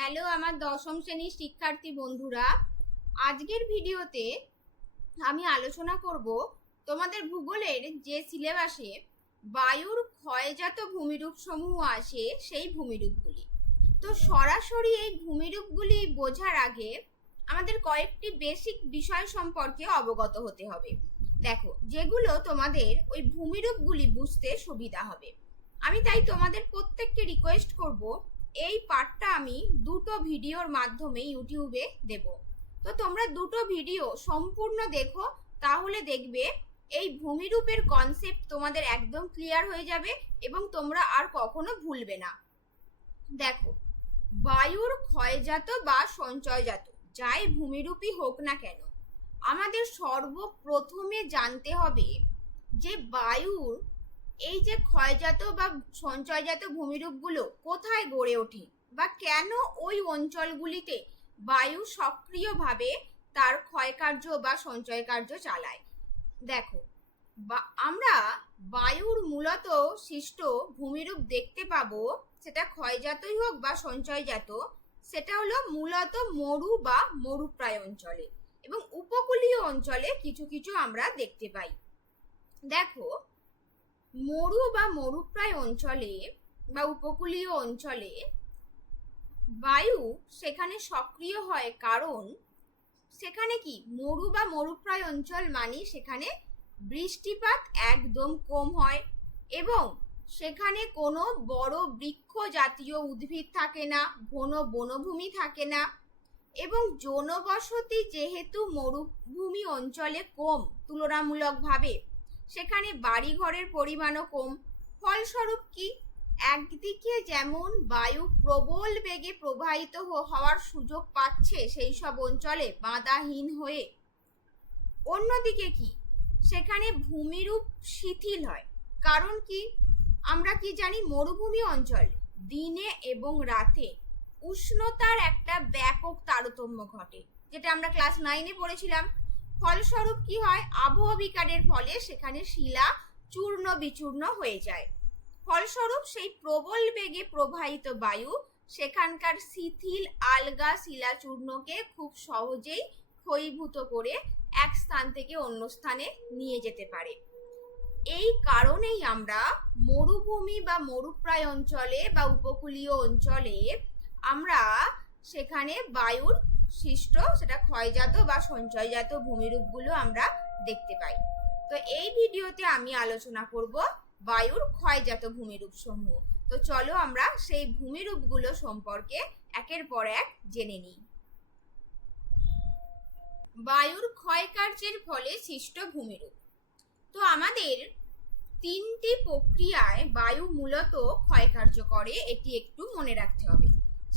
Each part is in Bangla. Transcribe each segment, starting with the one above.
হ্যালো আমার দশম শ্রেণীর শিক্ষার্থী বন্ধুরা, আজকের ভিডিওতে আমি আলোচনা করব তোমাদের ভূগোলের যে সিলেবাসে বায়ুর ক্ষয়জাত ভূমিরূপ সমূহ আসে সেই ভূমিরূপগুলি। তো সরাসরি এই ভূমিরূপগুলি বোঝার আগে আমাদের কয়েকটি বেসিক বিষয় সম্পর্কে অবগত হতে হবে। দেখো, যেগুলো তোমাদের ওই ভূমিরূপগুলি বুঝতে সুবিধা হবে। আমি তাই তোমাদের প্রত্যেককে রিকোয়েস্ট করব, এই পার্টটা আমি দুটো ভিডিওর মাধ্যমে ইউটিউবে দেব। তো তোমরা দুটো ভিডিও সম্পূর্ণ দেখো, তাহলে দেখবে এই ভূমিরূপের কনসেপ্ট তোমাদের একদম ক্লিয়ার হয়ে যাবে এবং তোমরা আর কখনো ভুলবে না। দেখো, বায়ুর ক্ষয়জাত বা সঞ্চয়জাত যাই ভূমিরূপই হোক না কেন, আমাদের সর্বপ্রথমে জানতে হবে যে বায়ুর এই যে ক্ষয়জাত বা সঞ্চয়জাত ভূমিরূপগুলো কোথায় গড়ে ওঠে বা কেন ওই অঞ্চলগুলিতে বায়ু সক্রিয়ভাবে তার ক্ষয়কার্য বা সঞ্চয় কার্য চালায়। দেখো, আমরা বায়ুর মূলত সৃষ্ট ভূমিরূপ দেখতে পাবো, সেটা ক্ষয়জাতই হোক বা সঞ্চয়জাত, সেটা হলো মূলত মরু বা মরুপ্রায় অঞ্চলে এবং উপকূলীয় অঞ্চলে কিছু কিছু আমরা দেখতে পাই। দেখো, মরু বা মরুপ্রায় অঞ্চলে বা উপকূলীয় অঞ্চলে বায়ু সেখানে সক্রিয় হয়, কারণ সেখানে কি মরু বা মরুপ্রায় অঞ্চল মানে সেখানে বৃষ্টিপাত একদম কম হয় এবং সেখানে কোনো বড় বৃক্ষ জাতীয় উদ্ভিদ থাকে না, ঘন বনভূমি থাকে না এবং জনবসতি যেহেতু মরুভূমি অঞ্চলে কম তুলনামূলকভাবে, সেখানে বাড়িঘরের পরিমাণও কম। ফলস্বরূপ কি, একদিকে যেমন বায়ু প্রবল বেগে প্রবাহিত হওয়ার সুযোগ পাচ্ছে সেই সব অঞ্চলে বাধাহীন হয়ে, অন্যদিকে কি সেখানে ভূমিরূপ শিথিল হয়। কারণ কি, আমরা কি জানি, মরুভূমি অঞ্চল দিনে এবং রাতে উষ্ণতার একটা ব্যাপক তারতম্য ঘটে, যেটা আমরা ক্লাস 9-এ পড়েছিলাম। ফলস্বরূপ কি হয়, আবহাওয়া বিকারের ফলে সেখানে শিলা চূর্ণ বিচূর্ণ হয়ে যায়। ফলস্বরূপ সেই প্রবল বেগে প্রবাহিত বায়ু সেখানকার শিথিল আলগা শিলাচূর্ণকে খুব সহজেই ক্ষয়ীভূত করে এক স্থান থেকে অন্য স্থানে নিয়ে যেতে পারে। এই কারণেই আমরা মরুভূমি বা মরুপ্রায় অঞ্চলে বা উপকূলীয় অঞ্চলে আমরা সেখানে বায়ুর সৃষ্ট সেটা ক্ষয়জাত বা সঞ্চয়জাত ভূমিরূপগুলো আমরা দেখতে পাই। তো এই ভিডিওতে আমি আলোচনা করব বায়ুর ক্ষয়জাত ভূমিরূপ সমূহ। তো চলো আমরা সেই ভূমিরূপগুলো সম্পর্কে একের পর এক জেনে নিই। বায়ুর ক্ষয়কার্যের ফলে সৃষ্ট ভূমিরূপ। তো আমাদের তিনটি প্রক্রিয়ায় বায়ু মূলত ক্ষয়কার্য করে, এটি একটু মনে রাখতে হবে।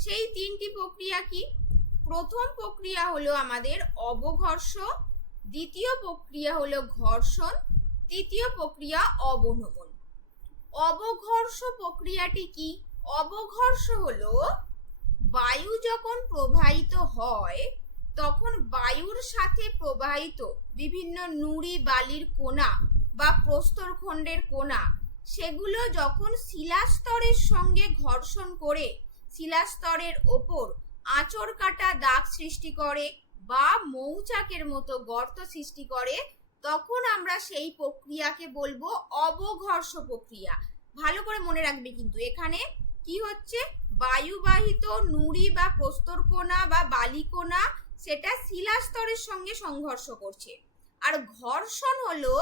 সেই তিনটি প্রক্রিয়া কি? প্রথম প্রক্রিয়া হলো আমাদের অবঘর্ষ, দ্বিতীয় প্রক্রিয়া হলো ঘর্ষণ, তৃতীয় প্রক্রিয়া অবনমন। অবঘর্ষ প্রক্রিয়াটি কি? অবঘর্ষ হলো বায়ু যখন প্রবাহিত হয় তখন বায়ুর সাথে প্রবাহিত বিভিন্ন নুড়ি বালির কোনা বা প্রস্তরখণ্ডের কোনা, সেগুলো যখন শিলাস্তরের সঙ্গে ঘর্ষণ করে শিলাস্তরের ওপর আঁচড় কাটা দাগ সৃষ্টি করে বা মৌচাকের মতো গর্ত সৃষ্টি করে, তখন আমরা সেই প্রক্রিয়াকে বলবো অবঘর্ষ প্রক্রিয়া। ভালো করে মনে রাখবে কিন্তু, এখানে কি হচ্ছে, বায়ুবাহিত নুড়ি বা প্রস্তরকোনা বা বালিকোনা সেটা শিলাস্তরের সঙ্গে সংঘর্ষ করছে। আর ঘর্ষণ হলো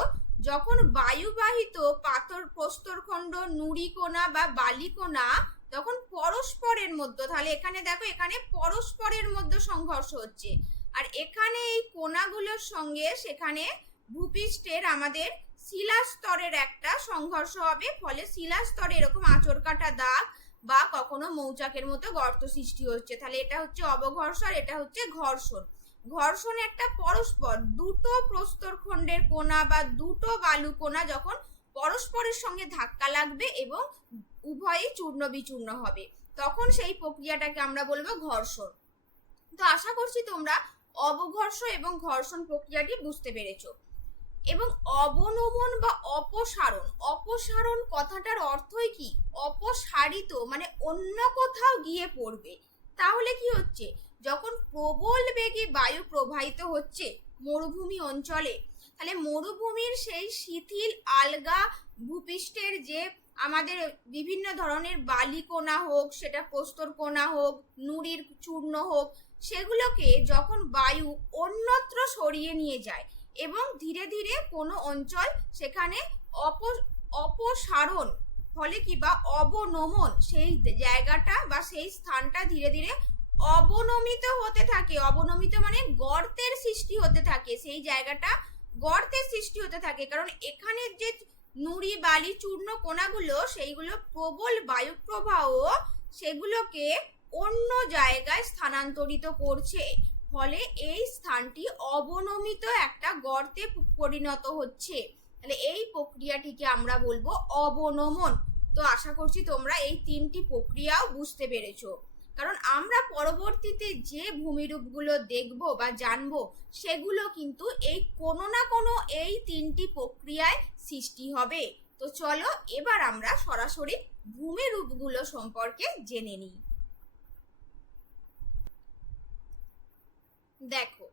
যখন বায়ুবাহিত পাথর প্রস্তরখণ্ড নুড়িকোনা বা বালিকোনা তখন পরস্পরের মধ্যে, তাহলে এখানে দেখো এখানে পরস্পরের মধ্যে সংঘর্ষ হচ্ছে, আর এখানে এই কোনাগুলোর সঙ্গে সেখানে ভূপৃষ্ঠের আমাদের শিলাস্তরের একটা সংঘর্ষ হবে, ফলে শিলাস্তরে এরকম আঁচড় কাটা দাগ বা কখনো মৌচাকের মতো গর্ত সৃষ্টি হচ্ছে। তাহলে এটা হচ্ছে অবঘর্ষ আর এটা হচ্ছে ঘর্ষণ। ঘর্ষণ একটা পরস্পর দুটো প্রস্তরখণ্ডের কোনা বা দুটো বালু কোনা যখন পরস্পরের সঙ্গে ধাক্কা লাগবে এবং উভয়ই চূর্ণ বিচূর্ণ হবে, তখন সেই প্রক্রিয়াটাকে আমরা বলবো ঘর্ষণ। তো আশা করছি তোমরা অবঘর্ষ এবং ঘর্ষণ প্রক্রিয়াটি বুঝতে পেরেছো। এবং অবনমন বা অপসারণ, অপসারণ কথাটার অর্থই কি? অপসারিত মানে অন্য কোথাও গিয়ে পড়বে, তাহলে কি হচ্ছে, যখন প্রবল বেগে বায়ু প্রবাহিত হচ্ছে মরুভূমি অঞ্চলে, তাহলে মরুভূমির সেই শিথিল আলগা ভূপৃষ্ঠের যে আমাদের বিভিন্ন ধরনের বালিকণা হোক, সেটা প্রস্তর কণা হোক, নুড়ির চূর্ণ হোক, সেগুলোকে যখন বায়ু অন্যত্র সরিয়ে নিয়ে যায় এবং ধীরে ধীরে কোনো অঞ্চল সেখানে অপসারণ ফলে কি বা অবনমন, সেই জায়গাটা বা সেই স্থানটা ধীরে ধীরে অবনমিত হতে থাকে। অবনমিত মানে গর্তের সৃষ্টি হতে থাকে, সেই জায়গাটা গর্তের সৃষ্টি হতে থাকে, কারণ এখানে যে নুড়ি বালি চূর্ণ কণাগুলো সেইগুলো প্রবল বায়ু প্রবাহ সেগুলোকে অন্য জায়গায় স্থানান্তরিত করছে, ফলে এই স্থানটি অবনমিত একটা গর্তে পরিণত হচ্ছে। তাহলে এই প্রক্রিয়াটিকে আমরা বলবো অবনমন। তো আশা করছি তোমরা এই তিনটি প্রক্রিয়াও বুঝতে পেরেছো, কারণ আমরা পরবর্তীতে যে ভূমিরূপগুলো দেখবো বা জানবো সেগুলো কিন্তু এই কোনো না কোনো এই তিনটি প্রক্রিয়ায় সৃষ্টি হবে। তো চলো এবার আমরা সরাসরি ভূমিরূপগুলো সম্পর্কে জেনে নিই। দেখো,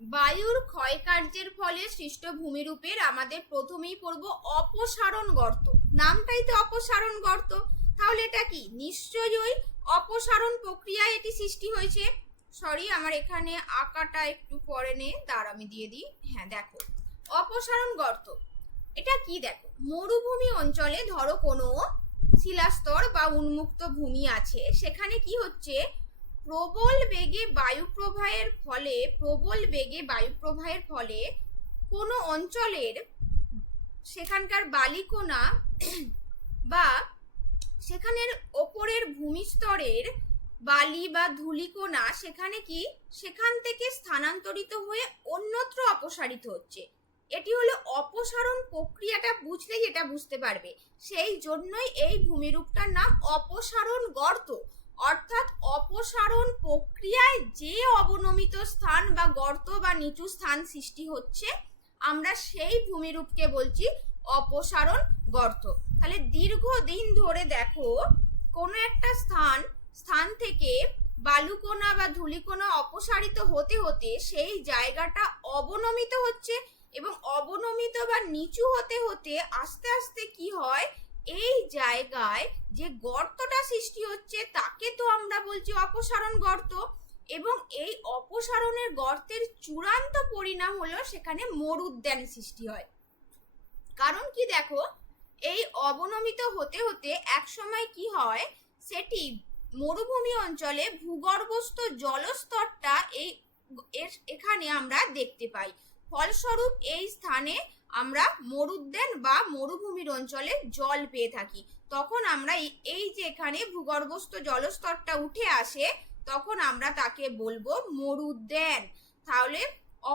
বায়ুর ক্ষয়কার্যের ফলে সৃষ্ট ভূমিরূপের আমাদের প্রথমেই পড়বো অপসারণ গর্ত। নামটাই তো অপসারণ গর্ত, তাহলে এটা কি? নিশ্চয়ই অপসারণ প্রক্রিয়ায় এটি সৃষ্টি হয়েছে। সরি, আমার এখানে আঁকাটা একটু পরে নে, তার আমি দিয়ে দিই। হ্যাঁ দেখো, অপসারণ গর্ত এটা কি? দেখো, মরুভূমি অঞ্চলে ধরো কোনো শিলাস্তর বা উন্মুক্ত ভূমি আছে, সেখানে কি হচ্ছে, প্রবল বেগে বায়ু প্রবাহের ফলে কোনো অঞ্চলের সেখানকার বালিকণা বা সেখানের ওপরের ভূমিস্তরের বালি বা ধূলিকণা সেখান থেকে স্থানান্তরিত হয়ে অন্যত্র অপসারিত হচ্ছে। এটি হলো অপসারণ প্রক্রিয়াটা, বুঝলেই এটা বুঝতে পারবে। সেই জন্যই এই ভূমিরূপটার নাম অপসারণ গর্ত। অর্থাৎ অপসারণ প্রক্রিয়ায় যে অবনমিত স্থান বা গর্ত বা নিচু স্থান সৃষ্টি হচ্ছে, আমরা সেই ভূমিরূপকে বলছি অপসারণ গর্ত। তাহলে দীর্ঘদিন ধরে দেখো, কোনো একটা স্থান থেকে বালুকণা বা ধূলিকণা অপসারিত হতে হতে সেই জায়গাটা অবনমিত হচ্ছে, এবং অবনমিত বা নিচু হতে হতে আস্তে আস্তে কি হয়, এই জায়গায় যে গর্তটা সৃষ্টি হচ্ছে তাকে তো আমরা বলছি অপসারণ গর্ত। এবং এই অপসারণের গর্তের চূড়ান্ত পরিণাম হলো সেখানে মরুদ্যান সৃষ্টি হয়। কারণ কি, দেখো, এই অবনমিত হতে হতে এক সময় কি হয়, সেটি মরুভূমি অঞ্চলে ভূগর্ভস্থ জলস্তরটা এখানে আমরা দেখতে পাই। ফলস্বরূপ এই স্থানে আমরা মরুদ্যান বা মরুভূমির অঞ্চলে জল পেয়ে থাকি। তখন আমরা এই যে এখানে ভূগর্ভস্থ জলস্তরটা উঠে আসে, তখন আমরা তাকে বলবো মরুদ্যান। তাহলে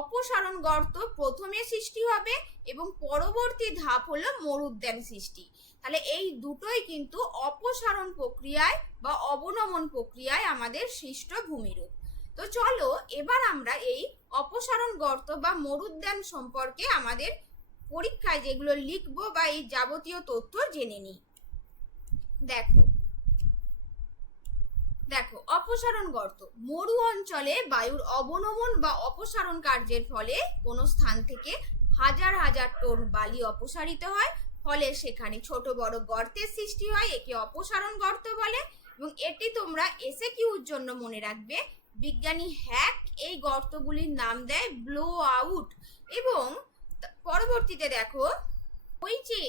অপসারণ গর্ত প্রথমে সৃষ্টি হবে এবং পরবর্তী ধাপ হলো মরুদ্যান সৃষ্টি। তাহলে এই দুটোই কিন্তু অপসারণ প্রক্রিয়ায় বা অবনমন প্রক্রিয়ায় আমাদের সৃষ্ট ভূমিরূপ। তো চলো এবার আমরা এই অপসারণ গর্ত বা মরুদ্যান সম্পর্কে আমাদের পরীক্ষায় যেগুলো লিখবো বা এই যাবতীয় তথ্য জেনে নিই। দেখো, অপসারণ গর্ত মরু অঞ্চলে বায়ুর অবনমন বা অপসারণ কার্যের ফলে কোনো স্থান থেকে হাজার হাজার টন বালি অপসারিত হয়, ফলে সেখানে ছোট বড় গর্তের সৃষ্টি হয়, একে অপসারণ গর্ত বলে। এবং এটি তোমরা এসএকিউর জন্য মনে রাখবে, বিজ্ঞানী হ্যাক এই গর্তগুলির নাম দেয় ব্লো আউট। এবং পরবর্তীতে দেখো, ওই যে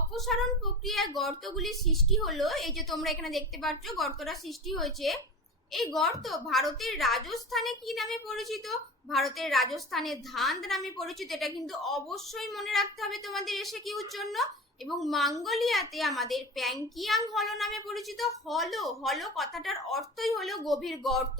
অপসারণ প্রক্রিয়ায় গর্তগুলি সৃষ্টি হলো, এই যে তোমরা এখানে দেখতে পাচ্ছ গর্তটা সৃষ্টি হয়েছে, এই গর্ত ভারতের রাজস্থানে কি নামে পরিচিত? ভারতের রাজস্থানে ধান্দ নামে পরিচিত। এটা কিন্তু অবশ্যই মনে রাখতে হবে তোমাদের এসএকিউর জন্য। এবং মঙ্গোলিয়াতে আমাদের প্যাংকিয়াং হলো নামে পরিচিত। হলো কথাটার অর্থই হলো গভীর গর্ত।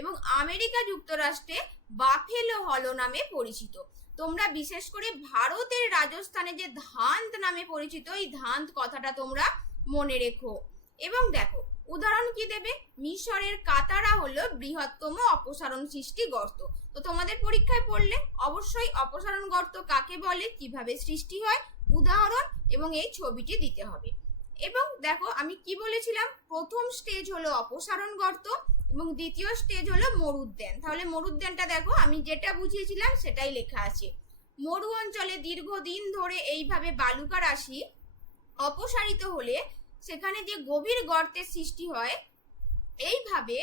এবং আমেরিকা যুক্তরাষ্ট্রে বাফেলো হলো নামে পরিচিত। তোমরা বিশেষ করে ভারতের রাজস্থানে যে ধান্দ নামে পরিচিত, এই ধান্দ কথাটা তোমরা মনে রেখো। এবং দেখো, উদাহরণ কি দেবে? মিশরের কাতারা হলো বৃহত্তম অপসারণ সৃষ্টি গর্ত। তো তোমাদের পরীক্ষায় পড়লে অবশ্যই অপসারণ গর্ত কাকে বলে, কিভাবে সৃষ্টি হয়, উদাহরণ এবং এই ছবিটি দিতে হবে। এবং দেখো, আমি কি বলেছিলাম, প্রথম স্টেজ হলো অপসারণ গর্ত এবং দ্বিতীয় স্টেজ হলো মরুদ্যান। তাহলে মরুদ্যানটা দেখো, আমি যেটা বুঝিয়েছিলাম সেটাই লেখা আছে। মরু অঞ্চলে দীর্ঘদিন ধরে এইভাবে বালুকা রাশি অপসারিত হলে সেখানে যে গভীর গর্তের সৃষ্টি হয়, এইভাবে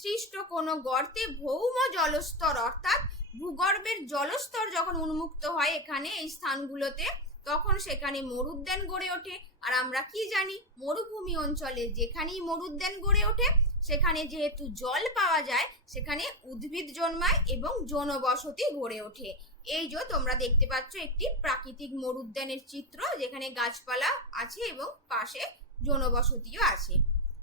সৃষ্ট কোনো গর্তে ভৌম জলস্তর অর্থাৎ ভূগর্ভের জলস্তর যখন উন্মুক্ত হয় এখানে এই স্থানগুলোতে, তখন সেখানে মরুদ্যান গড়ে ওঠে। আর আমরা কি জানি, মরুভূমি অঞ্চলে যেখানেই মরুদ্যান গড়ে ওঠে সেখানে যেহেতু জল পাওয়া যায় সেখানে উদ্ভিদ জন্মায় এবং জনবসতি গড়ে ওঠে। এই যে তোমরা দেখতে পাচ্ছ একটি প্রাকৃতিক মরুদ্যানের চিত্র, যেখানে গাছপালা আছে এবং পাশে জনবসতিও আছে।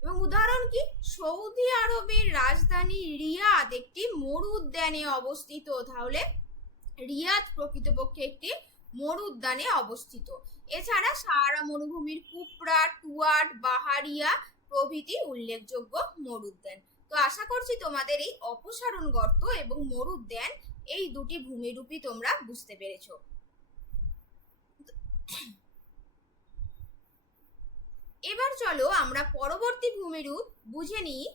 এবং উদাহরণ কি, সৌদি আরবের রাজধানী রিয়াদ একটি মরুদ্যানে অবস্থিত। তাহলে রিয়াদ প্রকৃতপক্ষে একটি মরুদ্যানে অবস্থিত। এছাড়া সাহারা মরুভূমির কুপরা, টুয়াট, বাহারিয়া প্রভৃতি উল্লেখযোগ্য মরুদ্যান। তো আশা করছি তোমাদের এই অপসারণ গর্ত এবং মরুদ্যান এই দুটি ভূমিরূপই তোমরা বুঝতে পেরেছো। এবার চলো আমরা পরবর্তী ভূমিরূপ বুঝে নিই।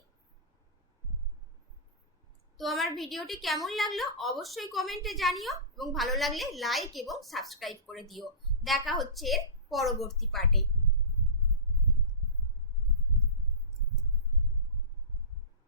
তো আমার ভিডিওটি কেমন লাগলো অবশ্যই কমেন্টে জানিও এবং ভালো লাগলে লাইক এবং সাবস্ক্রাইব করে দিও। দেখা হচ্ছে এর পরবর্তী পার্টে।